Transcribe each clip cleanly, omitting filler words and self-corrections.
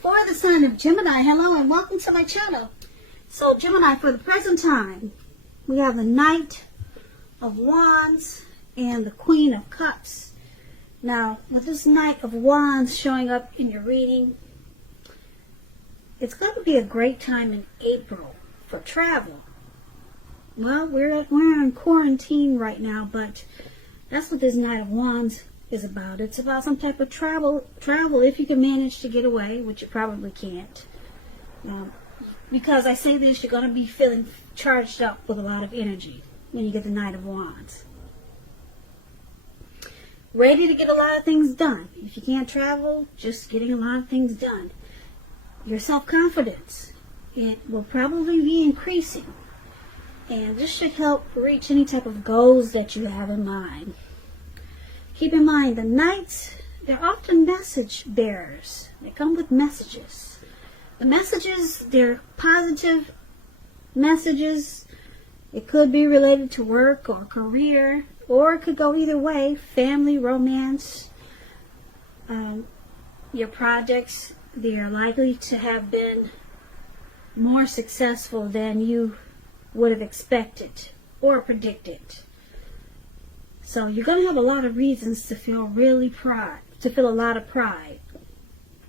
For the sign of Gemini, hello and welcome to my channel. So Gemini, for the present time, we have the Knight of Wands and the Queen of Cups. Now, with this Knight of Wands showing up in your reading, it's going to be a great time in April for travel. Well, we're in quarantine right now, but that's what this Knight of Wands is about. It's about some type of travel if you can manage to get away, which you probably can't. Because I say this, you're going to be feeling charged up with a lot of energy when you get the Knight of Wands. Ready to get a lot of things done. If you can't travel, just getting a lot of things done. Your self-confidence, it will probably be increasing. And this should help reach any type of goals that you have in mind. Keep in mind, the Knights, they're often message bearers. They come with messages. The messages, they're positive messages. It could be related to work or career, or it could go either way. Family, romance, your projects, they are likely to have been more successful than you would have expected or predicted. So you're going to have a lot of reasons to feel a lot of pride.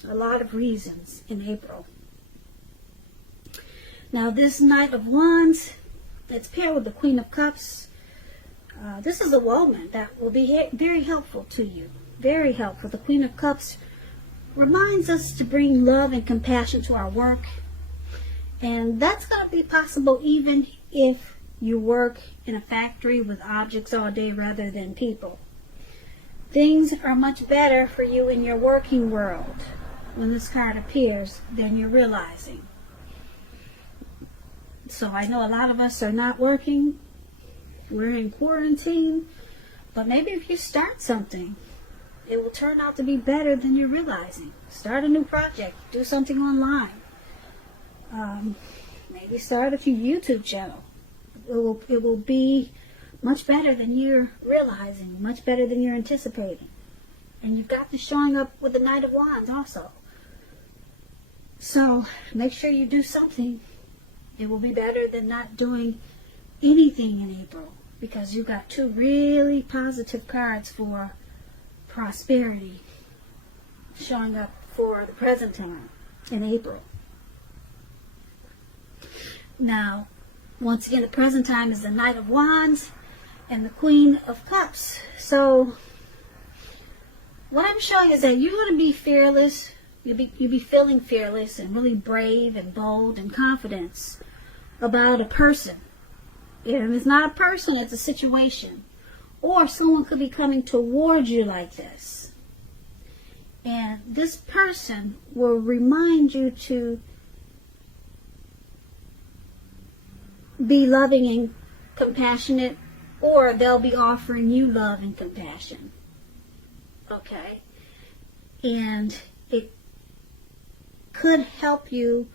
A lot of reasons in April. Now this Knight of Wands that's paired with the Queen of Cups, this is a woman that will be very helpful to you. Very helpful. The Queen of Cups reminds us to bring love and compassion to our work. And that's going to be possible even if you work in a factory with objects all day rather than people. Things are much better for you in your working world when this card appears than you're realizing. So I know a lot of us are not working. We're in quarantine. But maybe if you start something, it will turn out to be better than you're realizing. Start a new project. Do something online. Maybe start a YouTube channel. It will be much better than you're realizing, much better than you're anticipating. And you've got this showing up with the Knight of Wands also. So make sure you do something. It will be better than not doing anything in April, because you've got two really positive cards for prosperity showing up for the present time in April. Now, once again, the present time is the Knight of Wands and the Queen of Cups. So, what I'm showing is that you're going to be fearless. You'll be feeling fearless and really brave and bold and confident about a person. And it's not a person, it's a situation. Or someone could be coming towards you like this. And this person will remind you to be loving and compassionate, or they'll be offering you love and compassion. Okay? And it could help you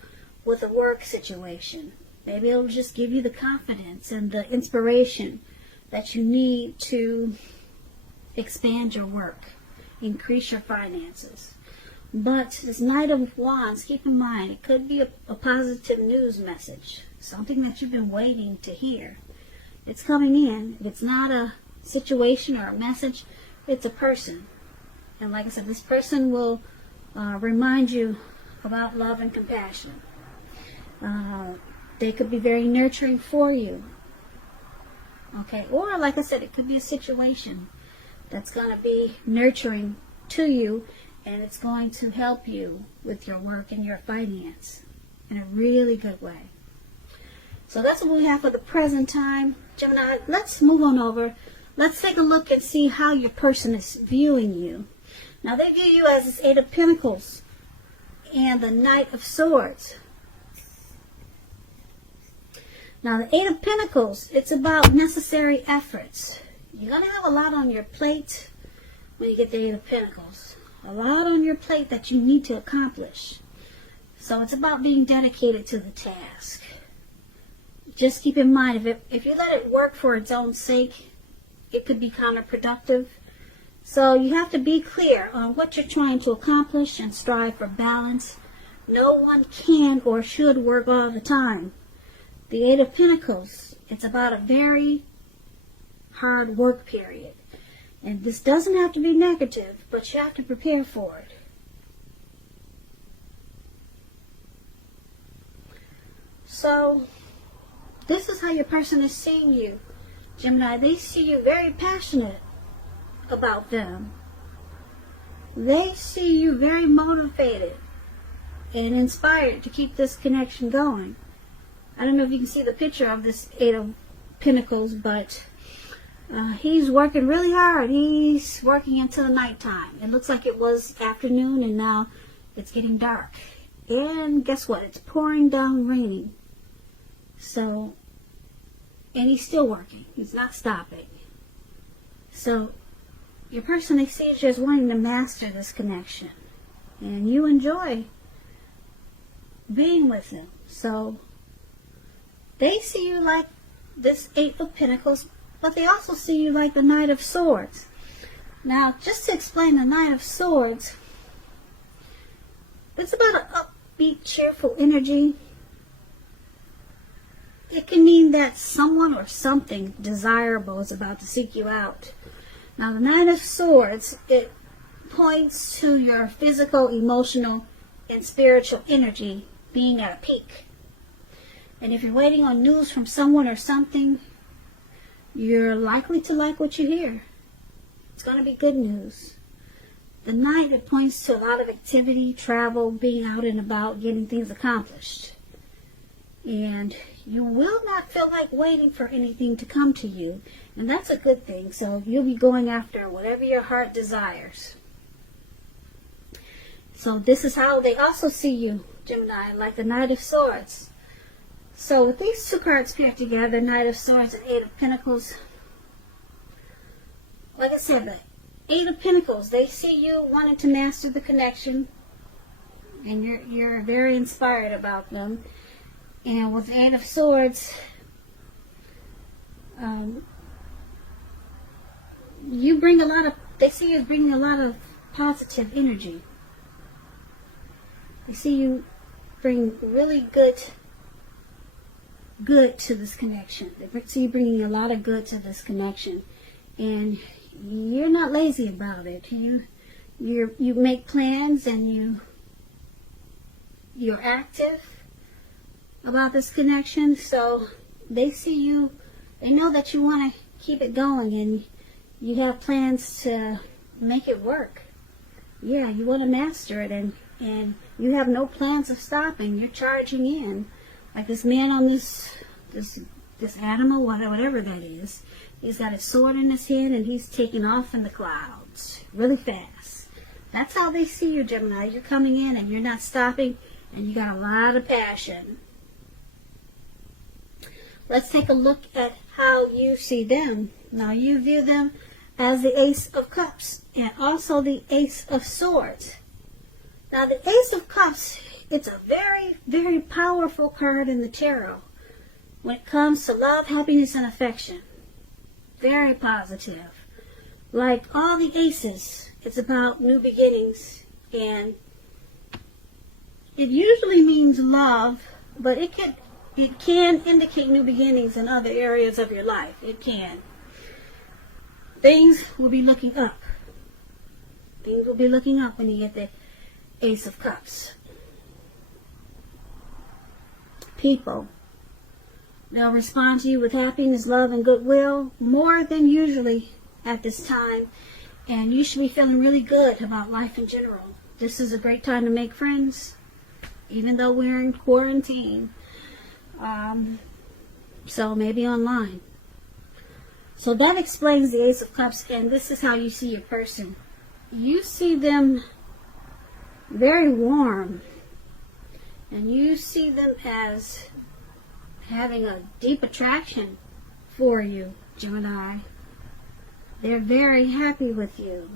with a work situation. Maybe it'll just give you the confidence and the inspiration that you need to expand your work, increase your finances. But this Knight of Wands, keep in mind, it could be a positive news message. Something that you've been waiting to hear. It's coming in. If it's not a situation or a message, it's a person. And like I said, this person will remind you about love and compassion. They could be very nurturing for you. Okay, or like I said, it could be a situation that's going to be nurturing to you, and it's going to help you with your work and your finance in a really good way. So that's what we have for the present time. Gemini, let's move on over. Let's take a look and see how your person is viewing you. Now, they view you as this Eight of Pentacles and the Knight of Swords. Now, the Eight of Pentacles, it's about necessary efforts. You're going to have a lot on your plate when you get the Eight of Pentacles. A lot on your plate that you need to accomplish. So it's about being dedicated to the task. Just keep in mind, if you let it work for its own sake, it could be counterproductive. So you have to be clear on what you're trying to accomplish and strive for balance No one can or should work all the time. The Eight of Pentacles, it's about a very hard work period. And this doesn't have to be negative, but you have to prepare for it. So, this is how your person is seeing you, Gemini. They see you very passionate about them. They see you very motivated and inspired to keep this connection going. I don't know if you can see the picture of this Eight of Pentacles, but he's working really hard. He's working until the nighttime. It looks like it was afternoon, and now it's getting dark. And guess what? It's pouring down raining. So, and he's still working. He's not stopping. So, your person, they see you as wanting to master this connection. And you enjoy being with them. So, they see you like this Eight of Pentacles, but they also see you like the Knight of Swords. Now, just to explain the Knight of Swords, it's about an upbeat, cheerful energy. It can mean that someone or something desirable is about to seek you out. Now, the Knight of Swords, it points to your physical, emotional, and spiritual energy being at a peak. And if you're waiting on news from someone or something, you're likely to like what you hear. It's going to be good news. The Knight, it points to a lot of activity, travel, being out and about, getting things accomplished. And you will not feel like waiting for anything to come to you. And that's a good thing. So you'll be going after whatever your heart desires. So this is how they also see you, Gemini, like the Knight of Swords. So with these two cards paired together, Knight of Swords and Eight of Pentacles, like I said, the Eight of Pentacles, they see you wanting to master the connection, and you're very inspired about them. And with the Eight of Swords, you bring a lot of, they see you bringing a lot of positive energy. They see you bring really good to this connection. They see you bringing a lot of good to this connection. And you're not lazy about it. You make plans, and you're active about this connection. So they see you, they know that you want to keep it going, and you have plans to make it work. Yeah, you want to master it, and you have no plans of stopping. You're charging in. Like this man on this animal, whatever that is, he's got his sword in his hand, and he's taking off in the clouds really fast. That's how they see you, Gemini. You're coming in, and you're not stopping, and you got a lot of passion. Let's take a look at how you see them. Now, you view them as the Ace of Cups and also the Ace of Swords. Now, the Ace of Cups, it's a very, very powerful card in the tarot when it comes to love, happiness, and affection. Very positive. Like all the aces, it's about new beginnings, and it usually means love, but it can indicate new beginnings in other areas of your life. It can. Things will be looking up. Things will be looking up when you get the Ace of Cups. People, they'll respond to you with happiness, love, and goodwill more than usually at this time. And you should be feeling really good about life in general. This is a great time to make friends, even though we're in quarantine. So maybe online. So that explains the Ace of Cups, and this is how you see your person. You see them very warm, and you see them as having a deep attraction for you, Gemini. They're very happy with you,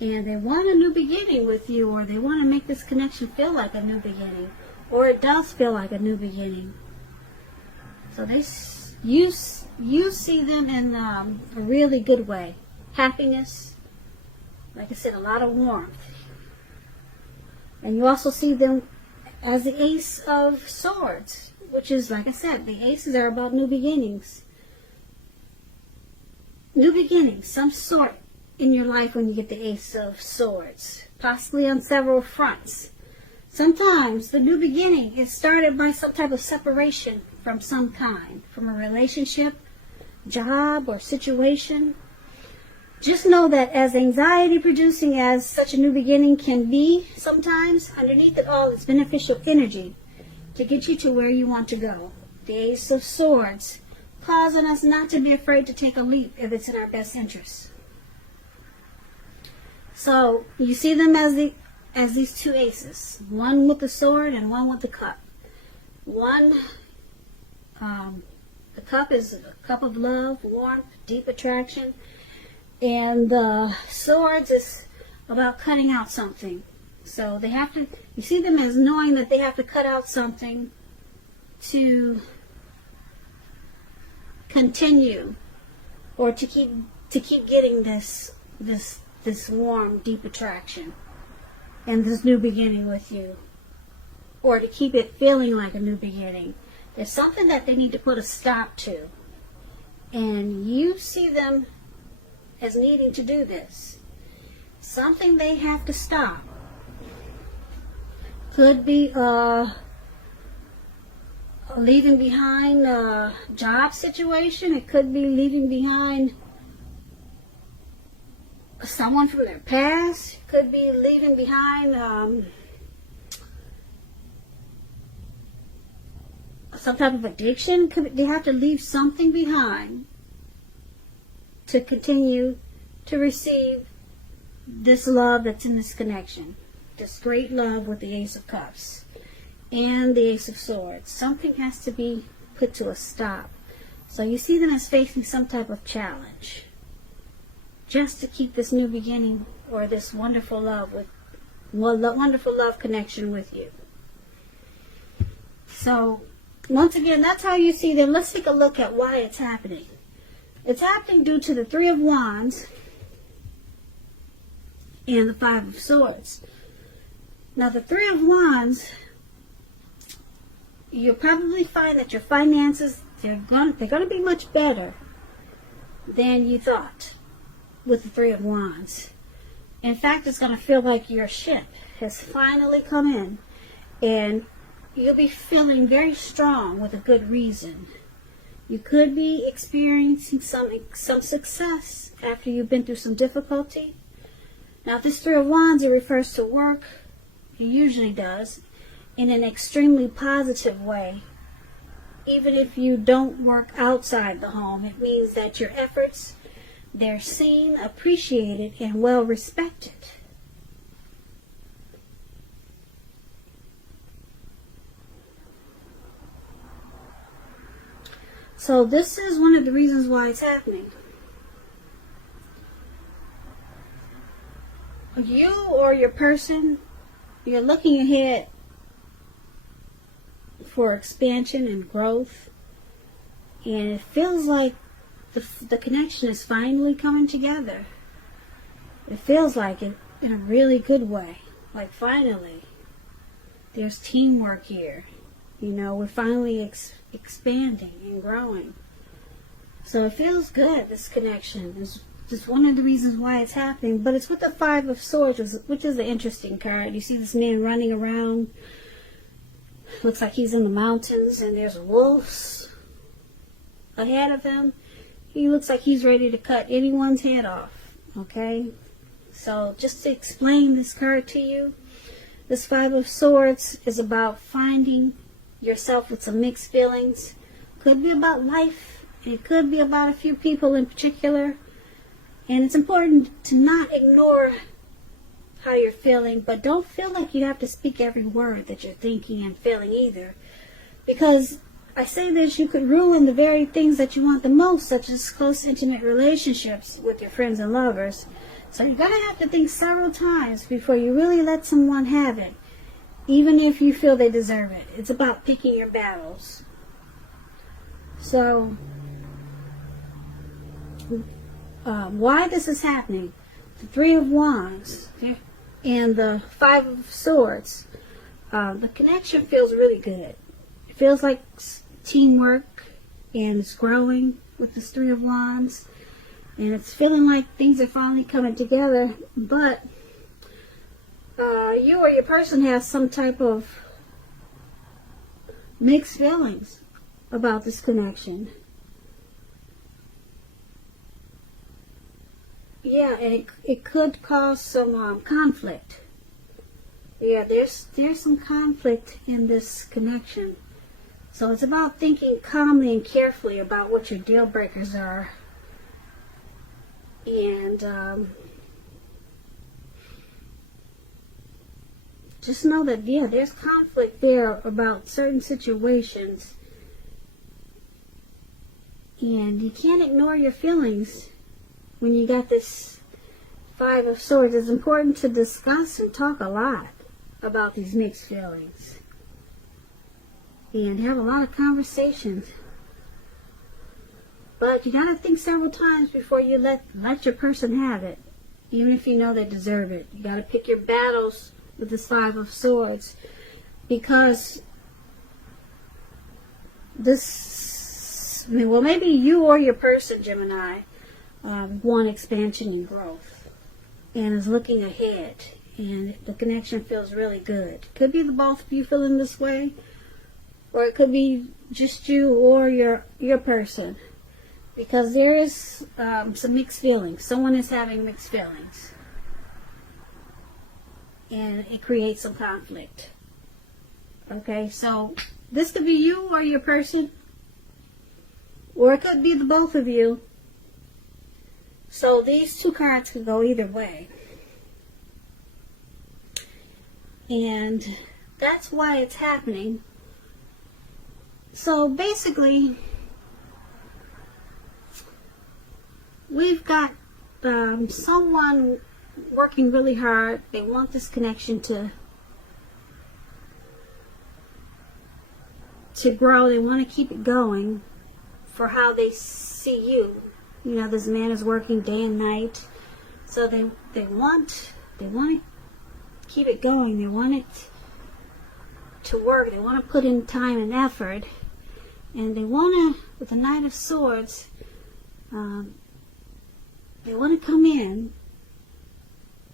and they want a new beginning with you, or they want to make this connection feel like a new beginning, or it does feel like a new beginning. So you see them in a really good way. Happiness, like I said, a lot of warmth. And you also see them as the Ace of Swords, which is, like I said, the aces are about new beginnings. New beginnings, some sort in your life when you get the Ace of Swords, possibly on several fronts. Sometimes the new beginning is started by some type of separation from some kind, from a relationship, job, or situation. Just know that as anxiety producing as such a new beginning can be sometimes, underneath it all is beneficial energy to get you to where you want to go. The Ace of Swords, causing us not to be afraid to take a leap if it's in our best interest. So you see them as these two aces, one with the sword and one with the cup. One, the cup is a cup of love, warmth, deep attraction, and the swords is about cutting out something. So they have to, you see them as knowing that they have to cut out something to continue, or to keep getting this warm, deep attraction and this new beginning with you, or to keep it feeling like a new beginning. There's something that they need to put a stop to, and you see them as needing to do this. Something they have to stop. Could be leaving behind a job situation. It could be leaving behind someone from their past. It could be leaving behind some type of addiction. They have to leave something behind to continue to receive this love that's in this connection. This great love with the Ace of Cups and the Ace of Swords. Something has to be put to a stop. So you see them as facing some type of challenge, just to keep this new beginning or this wonderful love connection with you. So once again, that's how you see them. Let's take a look at why it's happening. It's happening due to the Three of Wands and the Five of Swords. Now the Three of Wands, you'll probably find that your finances, they're going to be much better than you thought with the Three of Wands. In fact, it's going to feel like your ship has finally come in, and you'll be feeling very strong with a good reason. You could be experiencing some success after you've been through some difficulty. Now, this Three of Wands, it refers to work. It usually does, in an extremely positive way. Even if you don't work outside the home, it means that your efforts, they're seen, appreciated, and well respected. So this is one of the reasons why it's happening. You or your person, you're looking ahead for expansion and growth, and it feels like the connection is finally coming together. It feels like it in a really good way. Like finally, there's teamwork here. You know, we're finally expanding and growing. So it feels good, this connection. It's just one of the reasons why it's happening. But it's with the Five of Swords, which is the interesting card. You see this man running around. Looks like he's in the mountains, and there's wolves ahead of him. He looks like he's ready to cut anyone's head off. Okay? So just to explain this card to you, this Five of Swords is about finding yourself with some mixed feelings. Could be about life. It could be about a few people in particular. And it's important to not ignore how you're feeling, but don't feel like you have to speak every word that you're thinking and feeling either. Because I say this, you could ruin the very things that you want the most, such as close, intimate relationships with your friends and lovers. So you're going to have to think several times before you really let someone have it, even if you feel they deserve it. It's about picking your battles. So, why this is happening? The Three of Wands, and the Five of Swords, the connection feels really good. It feels like teamwork, and it's growing with this Three of Wands, and it's feeling like things are finally coming together. But you or your person has some type of mixed feelings about this connection. Yeah, and it could cause some conflict. Yeah, there's some conflict in this connection. So it's about thinking calmly and carefully about what your deal breakers are. And just know that, yeah, there's conflict there about certain situations. And you can't ignore your feelings when you got this Five of Swords. It's important to discuss and talk a lot about these mixed feelings. And have a lot of conversations. But you gotta think several times before you let your person have it. Even if you know they deserve it. You gotta pick your battles with this Five of Swords. Because this, well, maybe you or your person, Gemini, want expansion and growth. And is looking ahead. And the connection feels really good. Could be the both of you feeling this way. Or it could be just you or your person. Because there is some mixed feelings. Someone is having mixed feelings. And it creates some conflict. Okay, so this could be you or your person. Or it could be the both of you. So these two cards could go either way. And that's why it's happening. So basically, we've got someone working really hard. They want this connection to grow. They want to keep it going for how they see you. You know, this man is working day and night. So they want to keep it going. They want it to work. They want to put in time and effort. And they want to, with the Knight of Swords, they want to come in,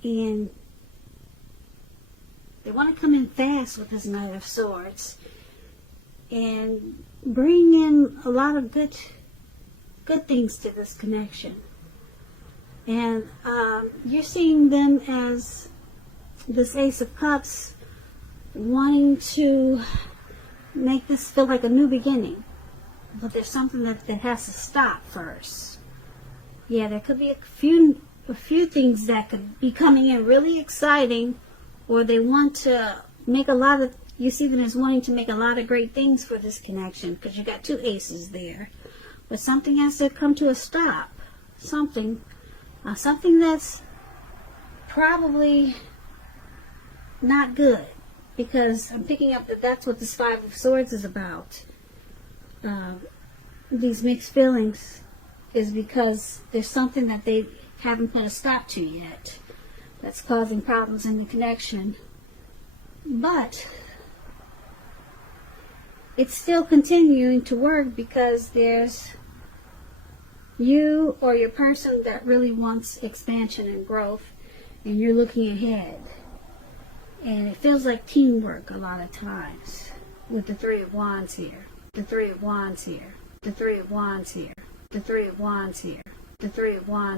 and they want to come in fast with this Knight of Swords and bring in a lot of good things to this connection. And you're seeing them as this Ace of Cups, wanting to make this feel like a new beginning. But there's something that has to stop first. Yeah, there could be a few things that could be coming in really exciting, or they want to make a lot of, you see them as wanting to make a lot of great things for this connection, because you got two aces there. But something has to come to a stop. Something that's probably not good, because I'm picking up that that's what this Five of Swords is about. These mixed feelings is because there's something that they haven't put a stop to yet that's causing problems in the connection. But it's still continuing to work because there's you or your person that really wants expansion and growth, and you're looking ahead. And it feels like teamwork a lot of times with the Three of Wands here. The Three of Wands here. The Three of Wands here. The Three of Wands here. The Three of Wands.